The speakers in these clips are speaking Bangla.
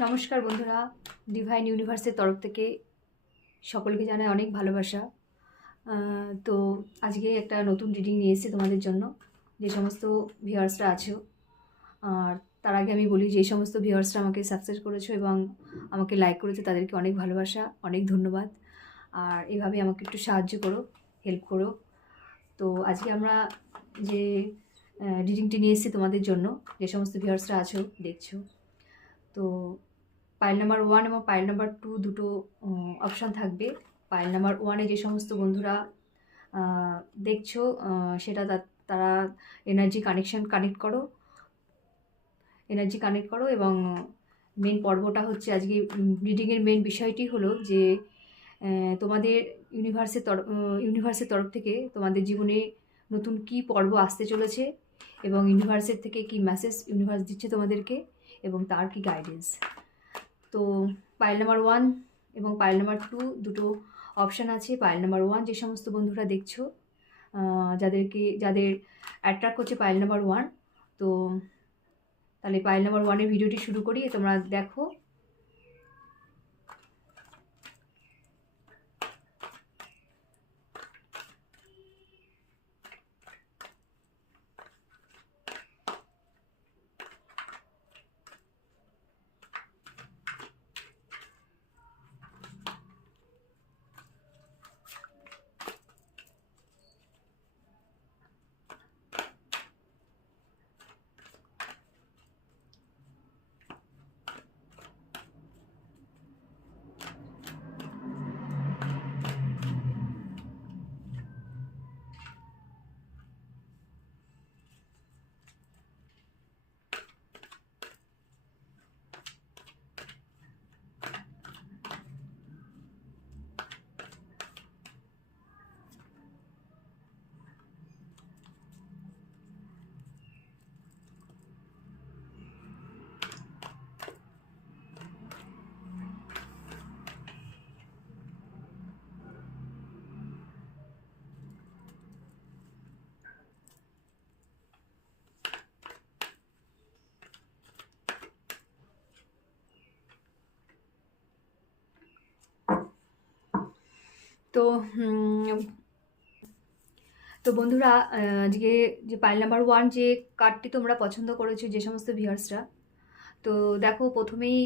নমস্কার বন্ধুরা, ডিভাইন ইউনিভার্সের তরফ থেকে সকলকে জানাই অনেক ভালোবাসা। তো আজকে একটা নতুন রিডিং নিয়ে এসেছি তোমাদের জন্য। যে সমস্ত ভিউয়ার্সরা আছো, আর তার আগে আমি বলি, যে সমস্ত ভিউয়ার্সরা আমাকে সাবস্ক্রাইব করেছো এবং আমাকে লাইক করেছো তাদেরকে অনেক ভালোবাসা, অনেক ধন্যবাদ। আর এভাবে আমাকে একটু সাহায্য করো, হেল্প করো। তো আজকে আমরা যে রিডিংটি নিয়ে এসেছি তোমাদের জন্য, যে সমস্ত ভিউয়ার্সরা আছো দেখছো, তো পাইল নাম্বার 1 এবং পাইল নাম্বার 2 দুটো অপশান থাকবে। পাইল নাম্বার 1-এ যে সমস্ত বন্ধুরা দেখছো, সেটা তারা এনার্জি কানেক্ট করো এবং মেন পর্বটা হচ্ছে আজকে রিডিংয়ের মেন বিষয়টি হলো যে তোমাদের ইউনিভার্সের তরফ থেকে তোমাদের জীবনে নতুন কি পর্ব আসতে চলেছে এবং ইউনিভার্সের থেকে কি মেসেজ ইউনিভার্স দিচ্ছে তোমাদেরকে এবং তার কি গাইডেন্স। তো পাইল নাম্বার 1 এবং পাইল নাম্বার 2 দুটো অপশান আছে। পাইল নাম্বার 1 যে সমস্ত বন্ধুরা দেখছো, যাদের অ্যাট্রাক্ট করছে পাইল নাম্বার 1, তো তাহলে পাইল নাম্বার 1-এর ভিডিওটি শুরু করি, তোমরা দেখো। তো তো বন্ধুরা, আজকে যে পাইল নাম্বার 1 যে কার্ডটি তোমরা পছন্দ করেছো যে সমস্ত ভিউয়ার্সরা, তো দেখো প্রথমেই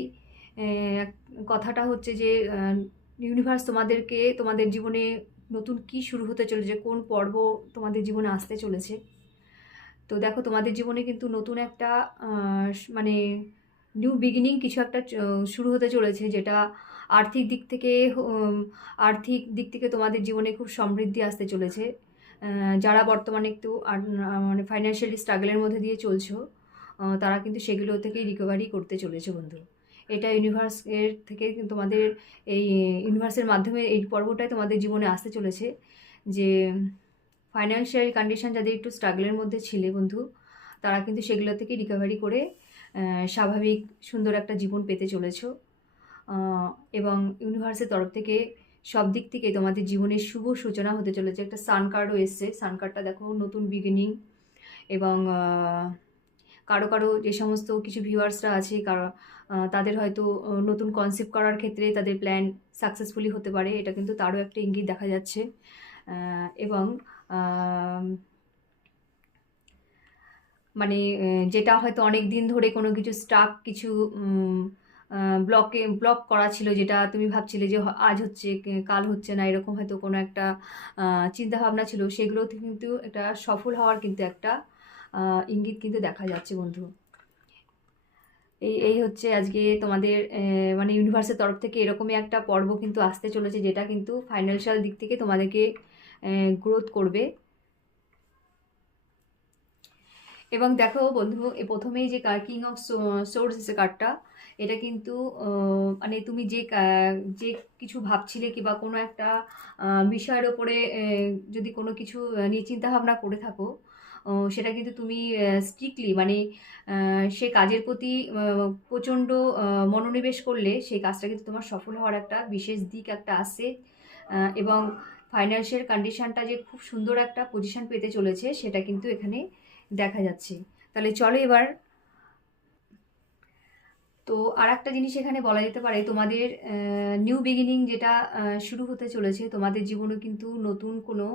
কথাটা হচ্ছে যে ইউনিভার্স তোমাদের জীবনে নতুন কি শুরু হতে চলেছে, কোন পর্ব তোমাদের জীবনে আসতে চলেছে। তো দেখো তোমাদের জীবনে কিন্তু নতুন একটা মানে নিউ বিগিনিং কিছু একটা শুরু হতে চলেছে, যেটা আর্থিক দিক থেকে তোমাদের জীবনে খুব সমৃদ্ধি আসতে চলেছে। যারা বর্তমানে একটু মানে ফাইন্যান্সিয়ালি স্ট্রাগলের মধ্যে দিয়ে চলছো, তারা কিন্তু সেগুলো থেকেই রিকভারি করতে চলেছে বন্ধু। এটা ইউনিভার্সের থেকে তোমাদের এই ইউনিভার্সের মাধ্যমে এই পর্বটাই তোমাদের জীবনে আসতে চলেছে, যে ফাইন্যান্সিয়াল কন্ডিশন যাদের একটু স্ট্রাগলের মধ্যে ছিলে বন্ধু, তারা কিন্তু সেগুলো থেকে রিকভারি করে স্বাভাবিক সুন্দর একটা জীবন পেতে চলেছো। এবং ইউনিভার্সের তরফ থেকে সব দিক থেকে তোমাদের জীবনের শুভ সূচনা হতে চলেছে। একটা সান কার্ডও এসছে, সান কার্ডটা দেখো নতুন বিগিনিং। এবং কারো কারো যে সমস্ত কিছু ভিউয়ার্সরা আছে, তাদের হয়তো নতুন কনসেপ্ট করার ক্ষেত্রে তাদের প্ল্যান সাকসেসফুলি হতে পারে, এটা কিন্তু তারও একটা ইঙ্গিত দেখা যাচ্ছে। এবং মানে যেটা হয়তো অনেক দিন ধরে কোনো কিছু স্টাক কিছু ব্লক করা ছিল, যেটা তুমি ভাবছিলে যে আজ হচ্ছে কাল হচ্ছে না, এরকম হয়তো কোনো একটা চিন্তাভাবনা ছিল, সেগুলোতে কিন্তু একটা সফল হওয়ার কিন্তু একটা ইঙ্গিত কিন্তু দেখা যাচ্ছে বন্ধু। এই হচ্ছে আজকে তোমাদের মানে ইউনিভার্সের তরফ থেকে এরকমই একটা পর্ব কিন্তু আসতে চলেছে, যেটা কিন্তু ফাইন্যান্সিয়াল দিক থেকে তোমাদেরকে গ্রোথ করবে। এবং দেখো বন্ধু, প্রথমেই যে কিং অফ সোর্স যে কার্ডটা, এটা কিন্তু মানে তুমি যে কিছু ভাবছিলে কিংবা কোনো একটা বিষয়ের ওপরে যদি কোনো কিছু নিয়ে চিন্তাভাবনা করে থাকো, সেটা কিন্তু তুমি স্ট্রিক্টলি মানে সে কাজের প্রতি প্রচণ্ড মনোনিবেশ করলে সেই কাজটা কিন্তু তোমার সফল হওয়ার একটা বিশেষ দিক একটা আসছে। এবং ফাইন্যান্সিয়াল কন্ডিশনটা যে খুব সুন্দর একটা পজিশন পেতে চলেছে, সেটা কিন্তু এখানে দেখা যাচ্ছে। তাহলে চলো এবার তো আর একটা জিনিস এখানে বলা যেতে পারে, তোমাদের নিউ বিগিনিং যেটা শুরু হতে চলেছে, তোমাদের জীবনে কিন্তু নতুন কোনো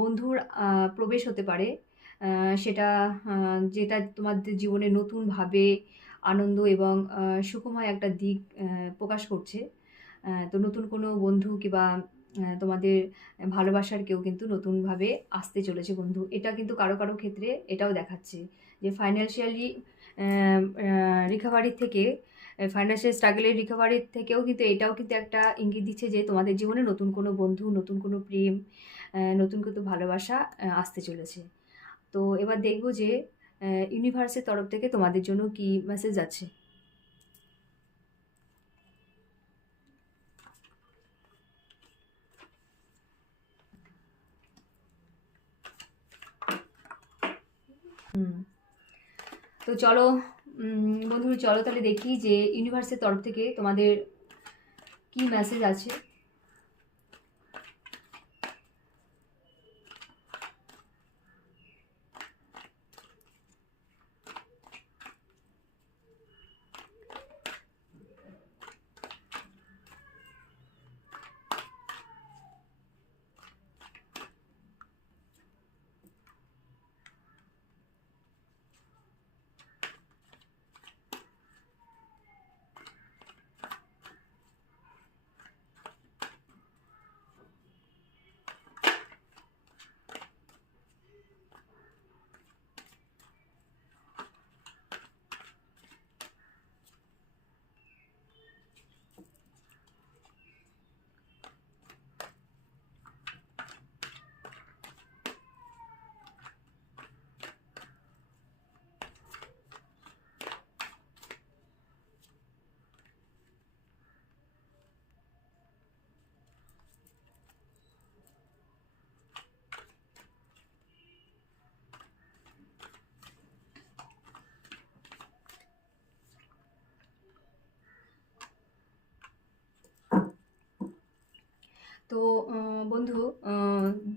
বন্ধুর প্রবেশ হতে পারে। সেটা যেটা তোমাদের জীবনে নতুনভাবে আনন্দ এবং সুখময় একটা দিক প্রকাশ করছে। তো নতুন কোনো বন্ধু কিংবা তোমাদের ভালোবাসার কেউ কিন্তু নতুনভাবে আসতে চলেছে বন্ধু। এটা কিন্তু কারো কারো ক্ষেত্রে এটাও দেখাচ্ছে যে ফাইন্যান্সিয়ালি রিকভারির থেকে, ফাইন্যান্সিয়াল স্ট্রাগলের রিকভারির থেকেও কিন্তু এটাও কিন্তু একটা ইঙ্গিত দিচ্ছে যে তোমাদের জীবনে নতুন কোনো বন্ধু, নতুন কোনো প্রেম, নতুন কোনো ভালোবাসা আসতে চলেছে। তো এবার দেখব যে ইউনিভার্সের তরফ থেকে তোমাদের জন্য কি মেসেজ আছে। তো চলো বন্ধুরা, চলো তাহলে দেখি যে ইউনিভার্সের তরফ থেকে তোমাদের কি মেসেজ আছে। তো বন্ধু,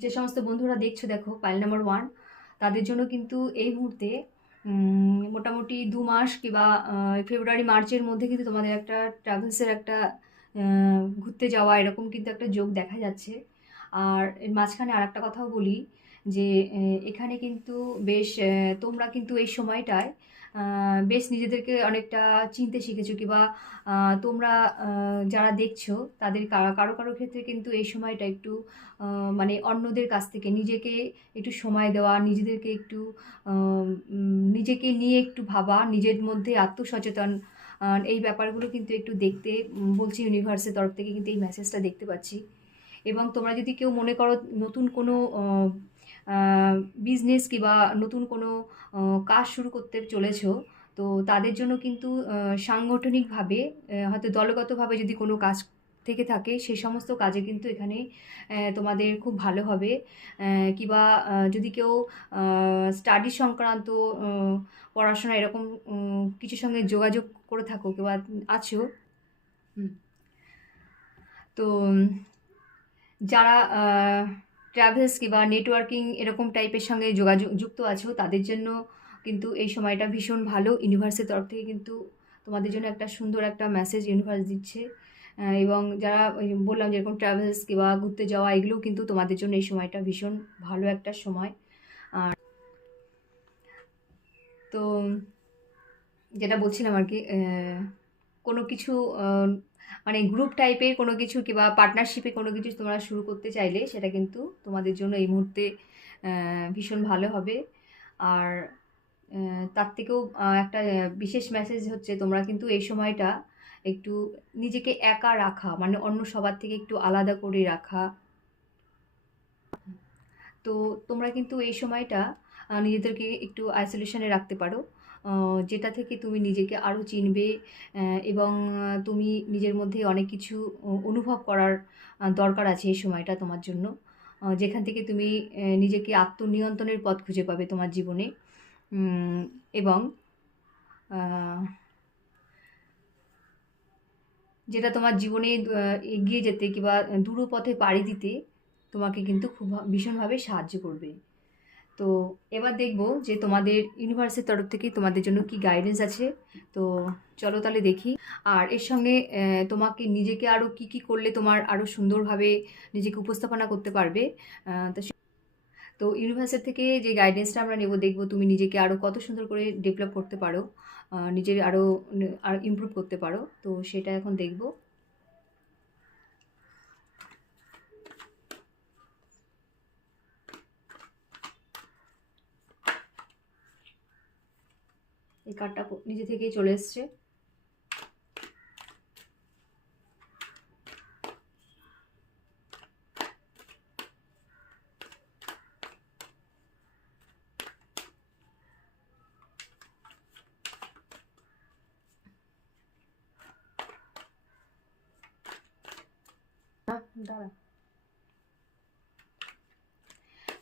যে সমস্ত বন্ধুরা দেখছো, দেখো পাইল নাম্বার 1, তাদের জন্য কিন্তু এই মুহূর্তে মোটামুটি 2 মাস কিংবা ফেব্রুয়ারি মার্চের মধ্যে কিন্তু তোমাদের একটা ট্রাভেলসের একটা ঘুরতে যাওয়া এরকম কিন্তু একটা যোগ দেখা যাচ্ছে। আর এর মাঝখানে আর একটা কথাও বলি যে এখানে কিন্তু বেশ তোমরা কিন্তু এই সময়টায় বেশ নিজেদেরকে অনেকটা চিনতে শিখেছো, কিংবা তোমরা যারা দেখছো তাদের কারো কারো ক্ষেত্রে কিন্তু এই সময়টা একটু মানে অন্যদের কাছ থেকে নিজেকে একটু সময় দেওয়া, নিজেদেরকে একটু নিজেকে নিয়ে একটু ভাবা, নিজের মধ্যে আত্মসচেতন, এই ব্যাপারগুলো কিন্তু একটু দেখতে বলছি। ইউনিভার্সের তরফ থেকে কিন্তু এই মেসেজটা দেখতে পাচ্ছি। এবং তোমরা যদি কেউ মনে করো নতুন কোনো বিজনেস কিংবা নতুন কোনো কাজ শুরু করতে চলেছো, তো তাদের জন্য কিন্তু সাংগঠনিকভাবে হয়তো দলগতভাবে যদি কোনো কাজ থেকে থাকে, সেই সমস্ত কাজে কিন্তু এখানে তোমাদের খুব ভালো হবে। কিংবা যদি কেউ স্টাডি সংক্রান্ত পড়াশোনা এরকম কিছুর সঙ্গে যোগাযোগ করে থাকো কিংবা আছো, তো যারা ট্রাভেলস কিংবা নেটওয়ার্কিং এরকম টাইপের সঙ্গে যুক্ত আছো, তাদের জন্য কিন্তু এই সময়টা ভীষণ ভালো। ইউনিভার্সের তরফ থেকে কিন্তু তোমাদের জন্য একটা সুন্দর একটা মেসেজ ইউনিভার্স দিচ্ছে। এবং যারা বললাম যেরকম ট্রাভেলস কিংবা ঘুরতে যাওয়া, এগুলোও কিন্তু তোমাদের জন্য এই সময়টা ভীষণ ভালো একটা সময়। আর তো যেটা বলছিলাম আর কি, কোনো কিছু মানে গ্রুপ টাইপের কোনো কিছু কিংবা পার্টনারশিপে কোনো কিছু তোমরা শুরু করতে চাইলে সেটা কিন্তু তোমাদের জন্য এই মুহূর্তে ভীষণ ভালো হবে। আর তার থেকেও একটা বিশেষ মেসেজ হচ্ছে, তোমরা কিন্তু এই সময়টা একটু নিজেকে একা রাখা, মানে অন্য সবার থেকে একটু আলাদা করে রাখা। তো তোমরা কিন্তু এই সময়টা নিজেদেরকে একটু আইসোলেশনে রাখতে পারো, যেটা থেকে তুমি নিজেকে আরও চিনবে। এবং তুমি নিজের মধ্যে অনেক কিছু অনুভব করার দরকার আছে এই সময়টা তোমার জন্য, যেখান থেকে তুমি নিজেকে আত্মনিয়ন্ত্রণের পথ খুঁজে পাবে তোমার জীবনে। এবং যেটা তোমার জীবনে এগিয়ে যেতে কিংবা দূর পথে পাড়ি দিতে তোমাকে কিন্তু খুব ভীষণভাবে সাহায্য করবে। তো এবার দেখব যে তোমাদের ইউনিভার্সের তরফ থেকে তোমাদের জন্য কি গাইডেন্স আছে। তো চলো তাহলে দেখি। আর এর সঙ্গে তোমাকে নিজেকে আরও কি কি করলে তোমার আরও সুন্দরভাবে নিজেকে উপস্থাপনা করতে পারবে। তো ইউনিভার্সের থেকে যে গাইডেন্সটা আমরা নেব, দেখব তুমি নিজেকে আরও কত সুন্দর করে ডেভেলপ করতে পারো, নিজের আরও ইমপ্রুভ করতে পারো। তো সেটা এখন দেখব। এই কার্ডটা নিজে থেকেই চলে এসছে। দাঁড়া।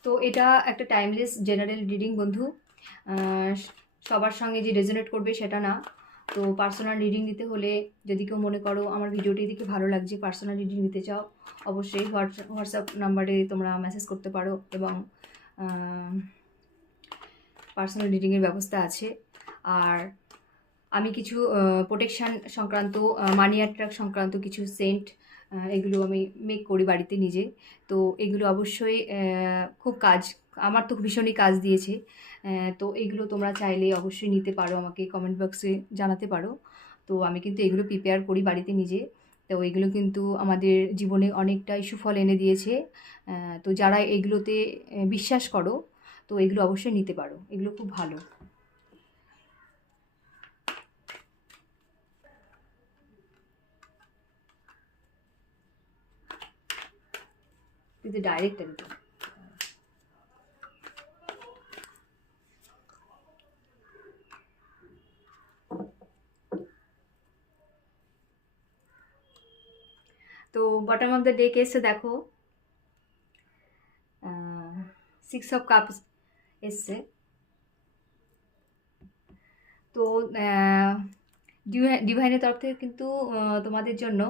তো এটা একটা টাইমলেস জেনারেল রিডিং বন্ধু। সবার সঙ্গে যে রেজোনেট করবে সেটা না। তো পার্সোনাল রিডিং নিতে হলে যদি কেউ মনে করো আমার ভিডিওটি দেখে ভালো লাগছে, পার্সোনাল রিডিং নিতে চাও, অবশ্যই হোয়াটসঅ্যাপ নাম্বারে তোমরা মেসেজ করতে পারো এবং পার্সোনাল রিডিংয়ের ব্যবস্থা আছে। আর আমি কিছু প্রোটেকশান সংক্রান্ত, মানি অ্যাট্রাক্ট সংক্রান্ত কিছু সেন্ট, এগুলো আমি মেক করি বাড়িতে নিজে। তো এগুলো অবশ্যই খুব আমার তো ভীষণই কাজ দিয়েছে। তো এগুলো তোমরা চাইলে অবশ্যই নিতে পারো, আমাকে কমেন্ট বক্সে জানাতে পারো। তো আমি কিন্তু এগুলো প্রিপেয়ার করি বাড়িতে নিজে। তো এগুলো কিন্তু আমাদের জীবনে অনেকটাই সুফল এনে দিয়েছে। তো যারা এগুলোতে বিশ্বাস করো, তো এগুলো অবশ্যই নিতে পারো, এগুলো খুব ভালো। কিন্তু ডাইরেক্ট একদম। তো বটম অফ দ্য ডেক এসে দেখো 6 অফ কাপস এসছে। তো ডিভাইনের তরফ থেকে কিন্তু তোমাদের জন্য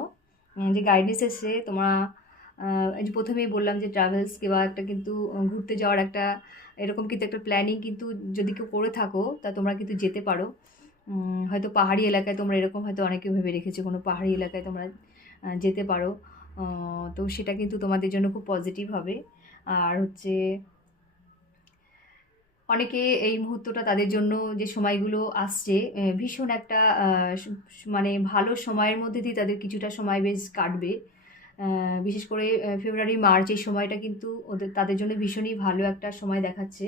যে গাইডেন্স এসছে, তোমরা এই যে প্রথমেই বললাম যে ট্রাভেলস কিংবা একটা কিন্তু ঘুরতে যাওয়ার একটা এরকম কিন্তু একটা প্ল্যানিং কিন্তু যদি কেউ করে থাকো, তা তোমরা কিন্তু যেতে পারো। হয়তো পাহাড়ি এলাকায় তোমরা এরকম হয়তো অনেকে ভেবে রেখেছো কোনো পাহাড়ি এলাকায় তোমরা যেতে পারো। তো সেটা কিন্তু তোমাদের জন্য খুব পজিটিভ হবে। আর হচ্ছে অনেকে এই মুহূর্তটা তাদের জন্য যে সময়গুলো আসছে, ভীষণ একটা মানে ভালো সময়ের মধ্যে দিয়ে তাদের কিছুটা সময় বেশ কাটবে। বিশেষ করে ফেব্রুয়ারি মার্চ এই সময়টা কিন্তু তাদের জন্য ভীষণই ভালো একটা সময় দেখাচ্ছে।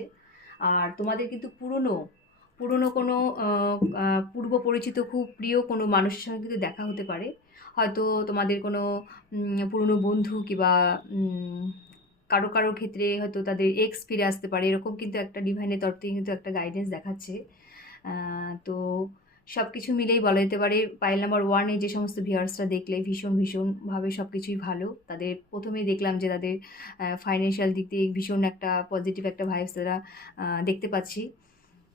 আর তোমাদের কিন্তু পুরনো কোনো পূর্ব পরিচিত খুব প্রিয় কোনো মানুষের সঙ্গে কিন্তু দেখা হতে পারে। হয়তো তোমাদের কোনো পুরনো বন্ধু কিংবা কারো ক্ষেত্রে হয়তো তাদের এক্স ফিরে আসতে পারে, এরকম কিন্তু একটা ডিভাইনের তরফ থেকে কিন্তু একটা গাইডেন্স দেখাচ্ছে। তো সব কিছু মিলেই বলা যেতে পারে পাইল নাম্বার 1-এ যে সমস্ত ভিউয়ার্সরা দেখলে ভীষণভাবে সব কিছুই ভালো। তাদের প্রথমেই দেখলাম যে তাদের ফাইন্যান্সিয়াল দিক দিয়ে ভীষণ একটা পজিটিভ একটা ভাইবস তারা দেখতে পাচ্ছি।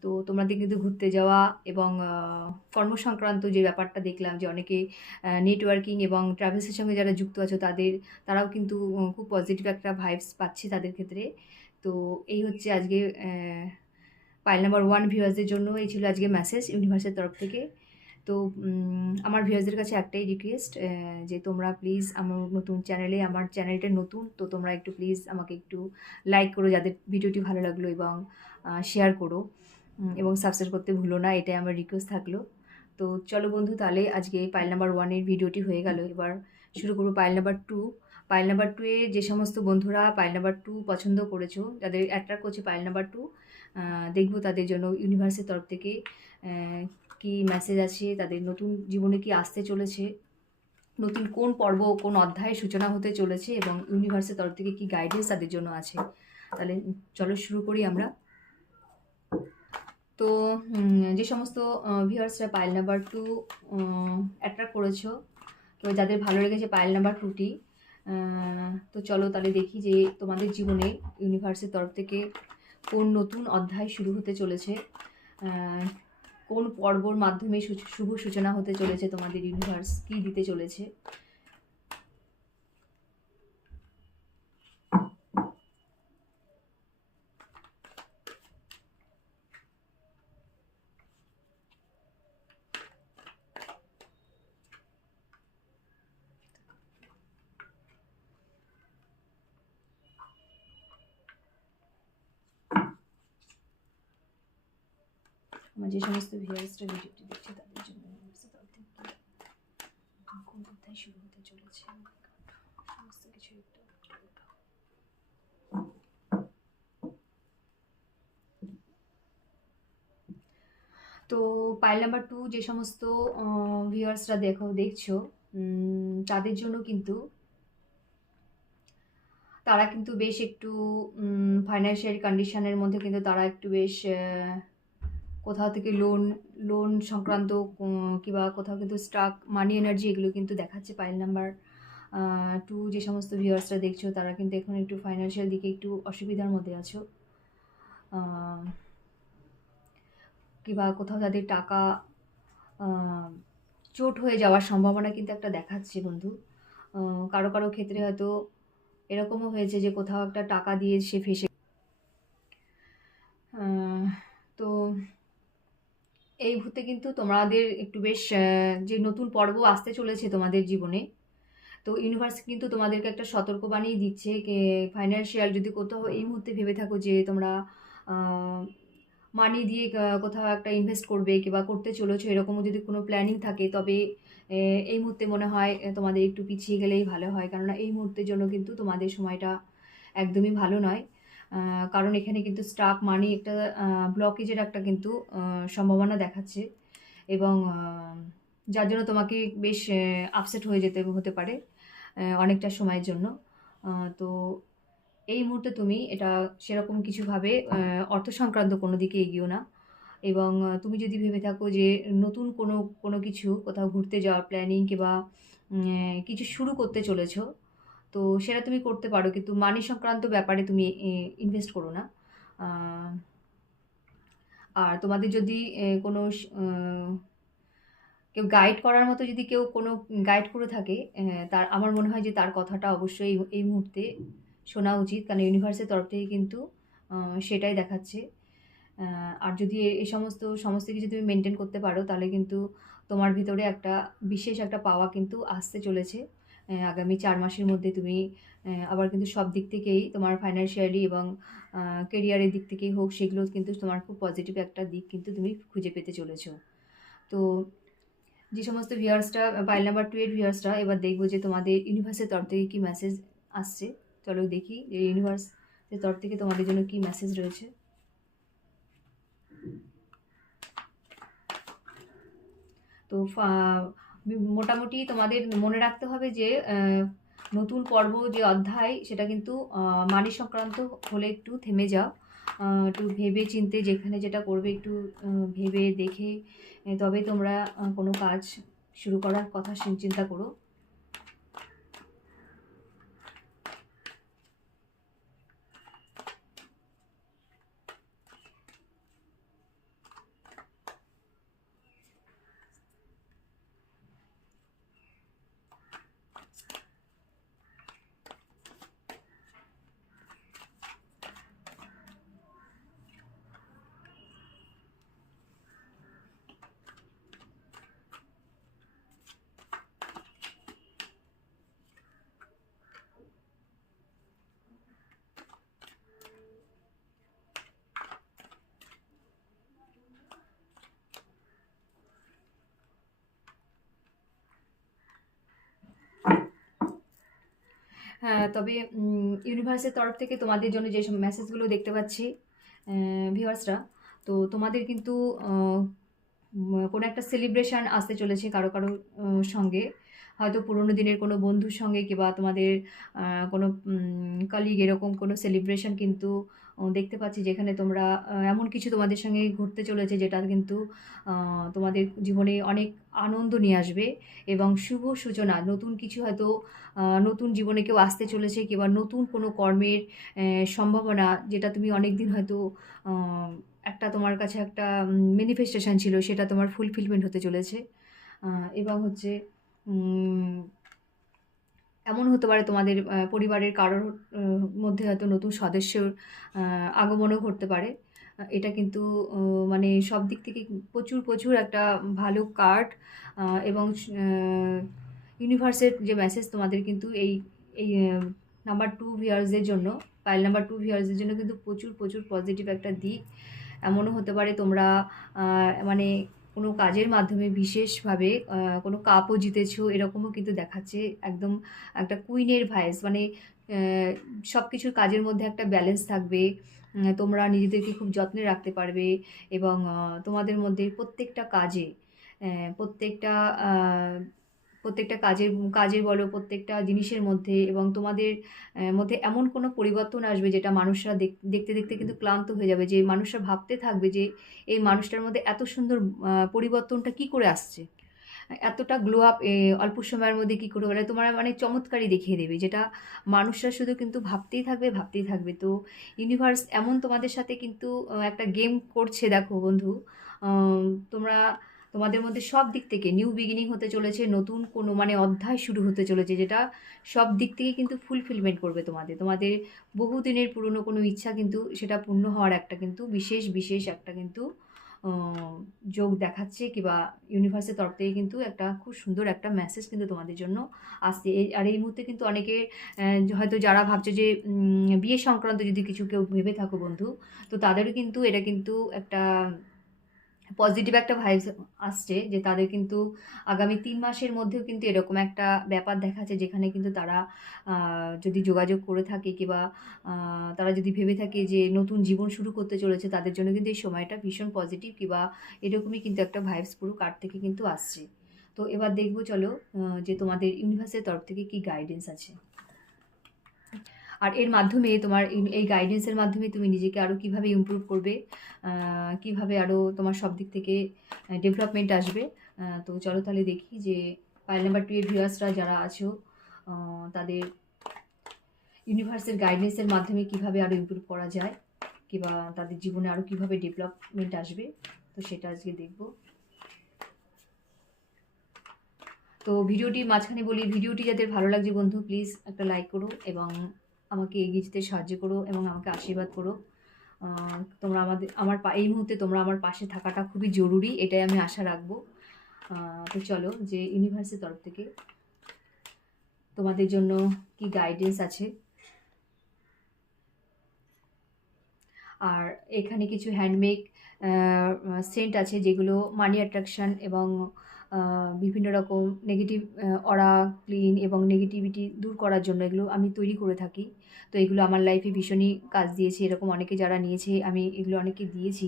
তো তোমাদের কিন্তু ঘুরতে যাওয়া এবং কর্মসংক্রান্ত যে ব্যাপারটা দেখলাম যে অনেকে নেটওয়ার্কিং এবং ট্রাভেলসের সঙ্গে যারা যুক্ত আছো তারাও কিন্তু খুব পজিটিভ একটা ভাইবস পাচ্ছি তাদের ক্ষেত্রে। তো এই হচ্ছে আজকে পাইল নাম্বার 1 ভিউয়ার্সদের জন্য এই ছিল আজকে মেসেজ ইউনিভার্সের তরফ থেকে। তো আমার ভিউয়ার্সদের কাছে একটাই রিকোয়েস্ট, যে তোমরা প্লিজ আমার নতুন চ্যানেলে, আমার চ্যানেলটা নতুন, তো তোমরা একটু প্লিজ আমাকে একটু লাইক করো যাদের ভিডিওটি ভালো লাগলো, এবং শেয়ার করো এবং সাবস্ক্রাইব করতে ভুলো না, এটাই আমার রিকোয়েস্ট থাকলো। তো চলো বন্ধু, তাহলে আজকে পাইল নাম্বার 1-এর ভিডিওটি হয়ে গেল। এবার শুরু করবো পাইল নাম্বার 2। পাইল নাম্বার 2-এ যে সমস্ত বন্ধুরা পাইল নাম্বার 2 পছন্দ করেছো, যাদের অ্যাট্রাক্ট করছে পাইল নাম্বার 2, দেখবো তাদের জন্য ইউনিভার্সের তরফ থেকে কি মেসেজ আছে, তাদের নতুন জীবনে কি আসতে চলেছে, নতুন কোন পর্ব কোন অধ্যায়ের সূচনা হতে চলেছে, এবং ইউনিভার্সের তরফ থেকে কি গাইডেন্স তাদের জন্য আছে। তাহলে চলো শুরু করি আমরা। তো যে সমস্ত ভিউয়ার্সরা পাইল নাম্বার 2 অ্যাট্রাক্ট করেছো, তো যাদের ভালো লেগেছে পাইল নাম্বার 2টি, তো চলো তাহলে দেখি যে তোমাদের জীবনে ইউনিভার্সের তরফ থেকে কোন নতুন অধ্যায় শুরু হতে চলেছে, কোন পর্বর মাধ্যমে শুভ সূচনা হতে চলেছে, তোমাদের ইউনিভার্স কী দিতে চলেছে। আমার যে সমস্ত ভিউয়ার্সরা ভিডিওটি দেখছে তাদের জন্য কোন কোথায় শুরু হতে চলেছে সমস্ত কিছু একটু। তো পাইল নাম্বার 2 যে সমস্ত ভিউয়ার্সরা দেখছো তাদের জন্য কিন্তু তারা কিন্তু বেশ একটু ফাইন্যান্সিয়াল কন্ডিশনের মধ্যে কিন্তু তারা একটু বেশ কোথাও থেকে লোন সংক্রান্ত কিংবা কোথাও কিন্তু স্টাক মানি এনার্জি এগুলো কিন্তু দেখাচ্ছে পাইল নাম্বার 2 যে সমস্ত ভিউয়ার্সরা দেখছো তারা কিন্তু এখন একটু ফাইন্যান্সিয়াল দিকে একটু অসুবিধার মধ্যে আছো, কিংবা কোথাও তাদের টাকা চোট হয়ে যাওয়ার সম্ভাবনা কিন্তু একটা দেখাচ্ছে বন্ধু। কারো কারো ক্ষেত্রে হয়তো এরকমও হয়েছে যে কোথাও একটা টাকা দিয়ে সে ফেসে। তো এই মুহূর্তে কিন্তু তোমাদের একটু বেশ যে নতুন পর্ব আসতে চলেছে তোমাদের জীবনে, তো ইউনিভার্স কিন্তু তোমাদেরকে একটা সতর্কবাণী দিচ্ছে যে ফাইন্যান্সিয়াল যদি কোথাও এই মুহূর্তে ভেবে থাকো যে তোমরা মানি দিয়ে কোথাও একটা ইনভেস্ট করবে কিংবা করতে চলেছো, এরকমও যদি কোনো প্ল্যানিং থাকে, তবে এই মুহূর্তে মনে হয় তোমাদের একটু পিছিয়ে গেলেই ভালো হয়। কেননা এই মুহূর্তের জন্য কিন্তু তোমাদের সময়টা একদমই ভালো নয়। কারণ এখানে কিন্তু স্টাক মানি একটা ব্লকেজের একটা কিন্তু সম্ভাবনা দেখাচ্ছে, এবং যার জন্য তোমাকে বেশ আপসেট হয়ে হতে পারে অনেকটা সময়ের জন্য। তো এই মুহূর্তে তুমি এটা সেরকম কিছুভাবে অর্থ সংক্রান্ত কোনো দিকে এগিয়েও না, এবং তুমি যদি ভেবে থাকো যে নতুন কোনো কিছু কোথাও ঘুরতে যাওয়ার প্ল্যানিং কিংবা কিছু শুরু করতে চলেছো, তো সেটা তুমি করতে পারো, কিন্তু মানি সংক্রান্ত ব্যাপারে তুমি ইনভেস্ট করো না। আর তোমাদের যদি কোনো কেউ গাইড করার মতো যদি কেউ কোনো গাইড করে থাকে, তার আমার মনে হয় যে তার কথাটা অবশ্যই এই মুহূর্তে শোনা উচিত, কারণ ইউনিভার্সের তরফ থেকে কিন্তু সেটাই দেখাচ্ছে। আর যদি এই সমস্ত কিছু তুমি মেনটেন করতে পারো, তাহলে কিন্তু তোমার ভিতরে একটা বিশেষ একটা পাওয়া কিন্তু আসতে চলেছে আগামী 4 মাসের মধ্যে। তুমি আবার কিন্তু সব দিক থেকেই তোমার ফাইন্যান্সিয়ালি এবং কেরিয়ারের দিক থেকেই হোক, সেগুলো কিন্তু তোমার খুব পজিটিভ একটা দিক কিন্তু তুমি খুঁজে পেতে চলেছো। তো যে সমস্ত ভিউয়ার্সরা পাইল নাম্বার 2 এর ভিউয়ার্সরা, এবার দেখবো যে তোমাদের ইউনিভার্সের তরফ থেকে কী মেসেজ আসছে। চলো দেখি যে ইউনিভার্সের তরফ থেকে তোমাদের জন্য কী মেসেজ রয়েছে। তো মোটামুটি তোমাদের মনে রাখতে হবে যে নতুন পর্ব যে অধ্যায়, সেটা কিন্তু মানি সংক্রান্ত হলে একটু থেমে যাও, একটু ভেবে চিন্তে যেখানে যেটা করবে একটু ভেবে দেখে তবে তোমরা কোনো কাজ শুরু করার কথা চিন্তা করো। হ্যাঁ, তবে ইউনিভার্সের তরফ থেকে তোমাদের জন্য যেসব মেসেজগুলো দেখতে পাচ্ছি ভিউয়ার্সরা, তো তোমাদের কিন্তু কোনো একটা সেলিব্রেশন আসতে চলেছে কারো কারো সঙ্গে, হয়তো পুরোনো দিনের কোনো বন্ধুর সঙ্গে কিংবা তোমাদের কোনো কলিগ, এরকম কোনো সেলিব্রেশন কিন্তু দেখতে পাচ্ছি, যেখানে তোমরা এমন কিছু তোমাদের সঙ্গে ঘটতে চলেছে যেটা কিন্তু তোমাদের জীবনে অনেক আনন্দ নিয়ে আসবে এবং শুভ সূচনা, নতুন কিছু হয়তো নতুন জীবনে কেউ আসতে চলেছে কিংবা নতুন কোনো কর্মের সম্ভাবনা, যেটা তুমি অনেক দিন হয়তো একটা তোমার কাছে একটা ম্যানিফেস্টেশন ছিল, সেটা তোমার ফুলফিলমেন্ট হতে চলেছে। এবং হচ্ছে এমন হতে পারে তোমাদের পরিবারের কারোর মধ্যে হয়তো নতুন সদস্যর আগমনও ঘটতে পারে। এটা কিন্তু মানে সব দিক থেকে প্রচুর একটা ভালো কার্ড, এবং ইউনিভার্সের যে মেসেজ তোমাদের কিন্তু এই নাম্বার 2 ভিউয়ার্সদের জন্য, পাইল নাম্বার 2 ভিউয়ার্সদের জন্য কিন্তু প্রচুর পজিটিভ একটা দিক এমনও হতে পারে তোমরা মানে কোনো কাজের মাধ্যমে বিশেষভাবে কোনো কাপও জিতেছো, এরকমও কিন্তু দেখাচ্ছে। একদম একটা কুইনের ভাইবস, মানে সব কিছুর কাজের মধ্যে একটা ব্যালেন্স থাকবে। তোমরা নিজেদেরকে খুব যত্নে রাখতে পারবে এবং তোমাদের মধ্যে প্রত্যেকটা কাজে প্রত্যেকটা আ প্রত্যেকটা কাজে বলো, প্রত্যেকটা জিনিসের মধ্যে এবং তোমাদের মধ্যে এমন কোনো পরিবর্তন আসবে যেটা মানুষরা দেখতে, দেখতে কিন্তু ক্লান্ত হয়ে যাবে। যে মানুষরা ভাবতে থাকবে যে এই মানুষটার মধ্যে এত সুন্দর পরিবর্তনটা কী করে আসছে? এতটা গ্লো আপ অল্প সময়ের মধ্যে কী করে হলো? তোমার মানে চমৎকারই দেখিয়ে দেবে, যেটা মানুষরা শুধু কিন্তু ভাবতেই থাকবে, ভাবতেই থাকবে। তো ইউনিভার্স এমন তোমাদের সাথে কিন্তু একটা গেম করছে দেখো বন্ধু। আম তোমরা তোমাদের মধ্যে সব দিক থেকে নিউ বিগিনিং হতে চলেছে, নতুন কোনো মানে অধ্যায় শুরু হতে চলেছে, যেটা সব দিক থেকে কিন্তু ফুলফিলমেন্ট করবে তোমাদের। তোমাদের বহুদিনের পুরনো কোনো ইচ্ছা কিন্তু সেটা পূর্ণ হওয়ার একটা কিন্তু বিশেষ একটা কিন্তু অ যোগ দেখাচ্ছে, কিংবা ইউনিভার্সের তরফ থেকে কিন্তু একটা খুব সুন্দর একটা মেসেজ কিন্তু তোমাদের জন্য আসছে। আর এই মুহূর্তে কিন্তু অনেকের হয়তো যারা ভাবছো যে বিয়ে সংক্রান্ত যদি কিছু কেউ ভেবে থাকো বন্ধু, তো তাদেরও কিন্তু এটা কিন্তু একটা পজিটিভ একটা ভাইবস আসছে, যে তাদের কিন্তু আগামী ৩ মাসের মধ্যেও কিন্তু এরকম একটা ব্যাপার দেখাচ্ছে, যেখানে কিন্তু তারা যদি যোগাযোগ করে থাকে, কিংবা তারা যদি ভেবে থাকে যে নতুন জীবন শুরু করতে চলেছে, তাদের জন্য কিন্তু এই সময়টা ভীষণ পজিটিভ, কিংবা এরকমই কিন্তু একটা ভাইবস পুরো কার্ড থেকে কিন্তু আসছে। তো এবার দেখব চলো যে তোমাদের ইউনিভার্সের তরফ থেকে কী গাইডেন্স আছে। আর এর মাধ্যমে তোমার এই গাইডেন্সের মাধ্যমে তুমি নিজেকে আরও কীভাবে ইমপ্রুভ করবে, কীভাবে আরও তোমার সব দিক থেকে ডেভেলপমেন্ট আসবে। তো চলো তাহলে দেখি যে পাইল নাম্বার 2 এর ভিউয়ার্সরা যারা আছো, তাদের ইউনিভার্সের গাইডেন্সের মাধ্যমে কীভাবে আরও ইমপ্রুভ করা যায়, কিংবা তাদের জীবনে আরও কীভাবে ডেভেলপমেন্ট আসবে, তো সেটা আজকে দেখব। তো ভিডিওটির মাঝখানে বলি, ভিডিওটি যাদের ভালো লাগছে বন্ধু, প্লিজ একটা লাইক করো এবং আমাকে এগিয়ে যেতে সাহায্য করো এবং আমাকে আশীর্বাদ করো। তোমরা এই মুহূর্তে তোমরা আমার পাশে থাকাটা খুবই জরুরি, এটাই আমি আশা রাখবো। তো চলো যে ইউনিভার্সের তরফ থেকে তোমাদের জন্য কি গাইডেন্স আছে। আর এখানে কিছু হ্যান্ডমেড সেন্ট আছে, যেগুলো মানি অ্যাট্রাকশান এবং বিভিন্ন রকম নেগেটিভ অরা ক্লিন এবং নেগেটিভিটি দূর করার জন্য এগুলো আমি তৈরি করে থাকি। তো এগুলো আমার লাইফে ভীষণই কাজ দিয়েছে। এরকম অনেকে যারা নিয়েছে, আমি এগুলো অনেককে দিয়েছি,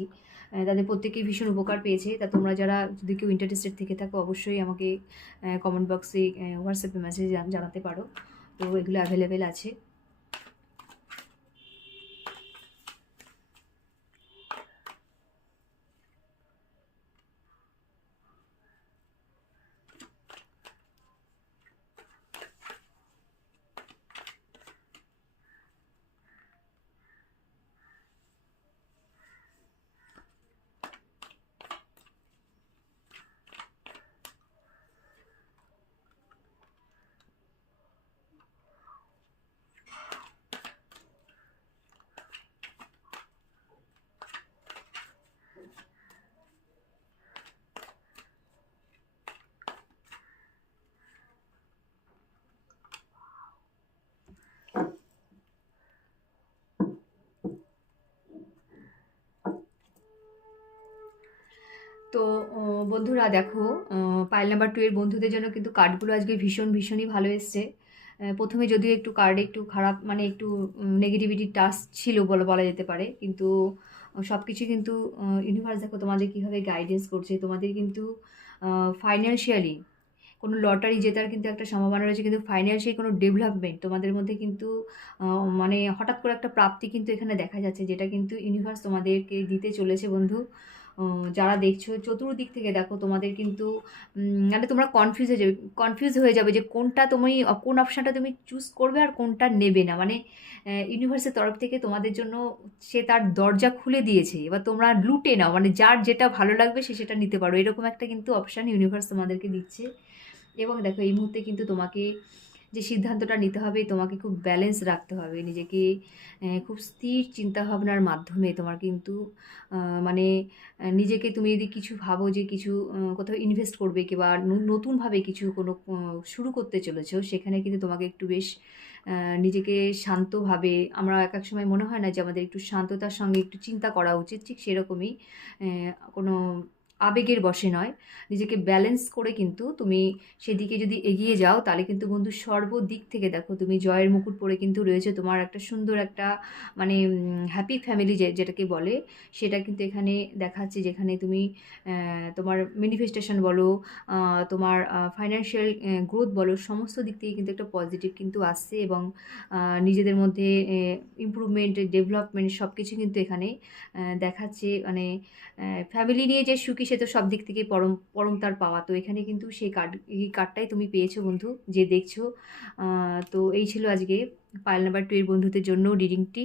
তাদের প্রত্যেকেই ভীষণ উপকার পেয়েছে। তা তোমরা যারা যদি কেউ ইন্টারেস্টেড থেকে থাকো, অবশ্যই আমাকে কমেন্ট বক্সে হোয়াটসঅ্যাপে মেসেজ জানাতে পারো। তো এগুলো অ্যাভেলেবেল আছে। তো বন্ধুরা দেখো, পাইল নাম্বার 2 এর বন্ধুদের জন্য কিন্তু কার্ডগুলো আজকে ভীষণই ভালো এসছে। প্রথমে যদিও একটু কার্ডে একটু খারাপ, মানে একটু নেগেটিভিটি টাচ ছিল বলা যেতে পারে, কিন্তু সব কিছু কিন্তু ইউনিভার্স দেখো তোমাদের কীভাবে গাইডেন্স করছে। তোমাদের কিন্তু ফাইন্যান্সিয়ালি কোনো লটারি জেতার কিন্তু একটা সম্ভাবনা রয়েছে, কিন্তু ফাইন্যান্সিয়ালি কোনো ডেভেলপমেন্ট তোমাদের মধ্যে কিন্তু মানে হঠাৎ করে একটা প্রাপ্তি কিন্তু এখানে দেখা যাচ্ছে, যেটা কিন্তু ইউনিভার্স তোমাদেরকে দিতে চলেছে বন্ধু। যারা দেখছো চতুর্দিক থেকে দেখো, তোমাদের কিন্তু মানে তোমরা কনফিউজ হয়ে যাবে যে কোন অপশানটা তুমি চুজ করবে আর কোনটা নেবে না। মানে ইউনিভার্সের তরফ থেকে তোমাদের জন্য সে তার দরজা খুলে দিয়েছে, এবার তোমরা লুটে নাও, মানে যার যেটা ভালো লাগবে সে সেটা নিতে পারো, এরকম একটা কিন্তু অপশান ইউনিভার্স তোমাদেরকে দিচ্ছে। এবং দেখো এই মুহূর্তে কিন্তু তোমাকে যে সিদ্ধান্তটা নিতে হবে, তোমাকে খুব ব্যালেন্স রাখতে হবে নিজেকে, খুব স্থির চিন্তাভাবনার মাধ্যমে তোমার কিন্তু মানে নিজেকে তুমি যদি কিছু ভাবো যে কিছু কোথাও ইনভেস্ট করবে, কিংবা নতুনভাবে কিছু কোনো শুরু করতে চলেছো, সেখানে কিন্তু তোমাকে একটু বেশ নিজেকে শান্তভাবে, আমরা এক এক সময় মনে হয় না যে আমাদের একটু শান্ততার সঙ্গে একটু চিন্তা করা উচিত, ঠিক সেরকমই কোনো আবেগের বশে নয়, নিজেকে ব্যালেন্স করে কিন্তু তুমি সেদিকে যদি এগিয়ে যাও তাহলে কিন্তু বন্ধু সর্বদিক থেকে দেখো তুমি জয়ের মুকুট পরে কিন্তু রয়েছে, তোমার একটা সুন্দর একটা মানে হ্যাপি ফ্যামিলি যেটাকে বলে সেটা কিন্তু এখানে দেখাচ্ছে, যেখানে তুমি তোমার ম্যানিফেস্টেশন বলো, তোমার ফাইন্যান্সিয়াল গ্রোথ বলো, সমস্ত দিক থেকে কিন্তু একটা পজিটিভ কিন্তু আসছে, এবং নিজেদের মধ্যে ইমপ্রুভমেন্ট, ডেভেলপমেন্ট সব কিছু কিন্তু এখানে দেখাচ্ছে। মানে ফ্যামিলি নিয়ে যে সুখী সে তো সব দিক থেকেই পরম পরম তার পাওয়া, তো এখানে কিন্তু এই কার্ডটাই তুমি পেয়েছো বন্ধু, যে দেখছো। তো এই ছিল আজকে পাইল নাম্বার 2 এর বন্ধুদের জন্য রিডিংটি।